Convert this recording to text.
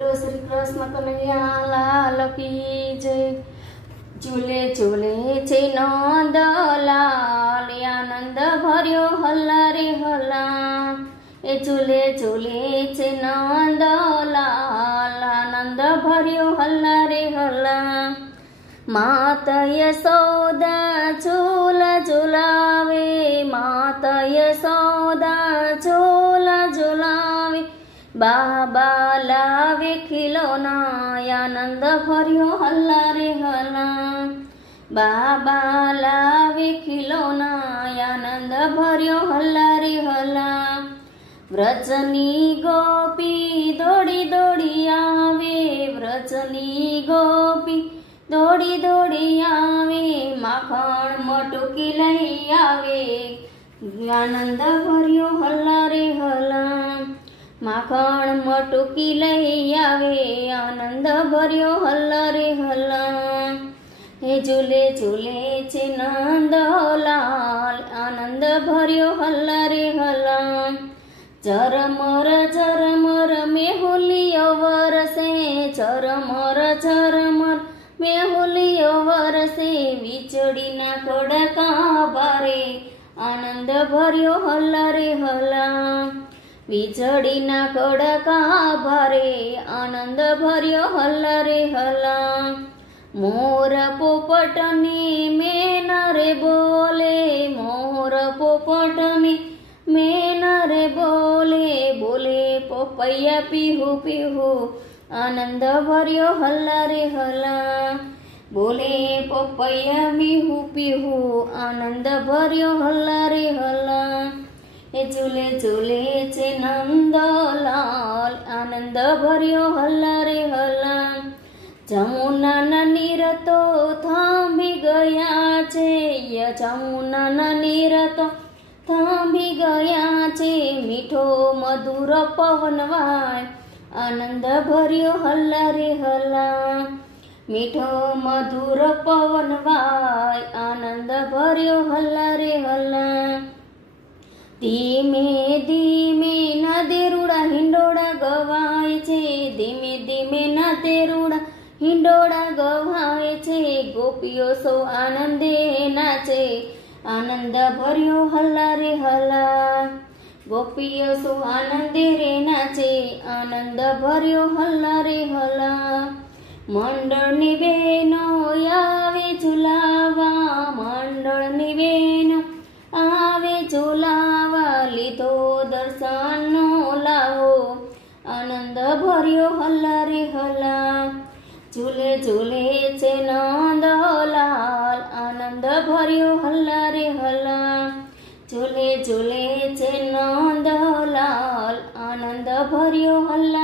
श्री कृष्ण कन्हैया लाल की जय। झूले झूले छे नंद लाल आनंद भर्यो हल्ला रे हल्ला। ए झूले झूले छे नंद लाल आनंद भर्यो हल्ला रे हल्ला। माता यशोदा झूला झूलावे, माता यशोदा झूला झूलावे। बाबा लावे खिलौना आनंद भर्यो हल्ला रे हल्ला। बाबा लावे खिलौना आनंद भर्यो हल्ला रे हल्ला। व्रजनी गोपी दौड़ी दौड़ी आवे, व्रजनी गोपी दौड़ी दौड़ी आवे। माखण मटुकी लई आवे आनंद भर्यो हल्ला रे हल्ला। माखण मटुकी लई आवे आनंद भर्यो हल्ला रे हल्ला। हे झूले झूले छे नंद लाल आनंद भर्यो हल्ला रे हल्ला। झरमर मेहुलियो वरसे, झरमर मेहुलियो वरसे। वीजळीना कड़का भारे आनंद भर्यो हल्ला रे हल्ला। वीजळीना कड़का भारे आनंद भर्यो हल्ला रे हल्ला। मोर पोपटनी मेन रे बोले, मोर पोपटनी मेन रे बोले। बोले पपैया पीहू पीहू आनंद भर्यो हल्ला रे हल्ला। बोले पपैया पीहू पीहू आनंद भर्यो हल्ला रे हल्ला। झूले झूले छे नंद लाल आनंद भर्यो हल्ला रे हल्ला। जमुना नीर तो थांभी गया छे, जमुना नीर तो थांभी गया छे। मीठो मधुर पवन वाय आनंद भर्यो हल्ला रे हल्ला। मीठो मधुर पवन वाय आनंद भर्यो हल्ला रे हल्ला। धीमे धीमे नादेरुड़ा हिंडोड़ा गवाय छे, धीमे धीमे नादेरुड़ा हिंडोड़ा गवाय छे। गोपीओ सौ आनंदे नाचे आनंद भर्यो हल्ला रे हल्ला। गोपीओ सौ आनंदे रे नाचे आनंद भर्यो हल्ला रे हल्ला। मंडळनी बेनो आवे झुलावा, मंडळनी बेनो आवे झुलावा। लीधो दर्शननो लावो आनंद भर्यो हल्ला रे हल्ला। झूले झूले छे नंद लाल आनंद भर्यो हल्ला रे हल्ला। झूले झूले छे नंद लाल आनंद भर्यो हल्ला।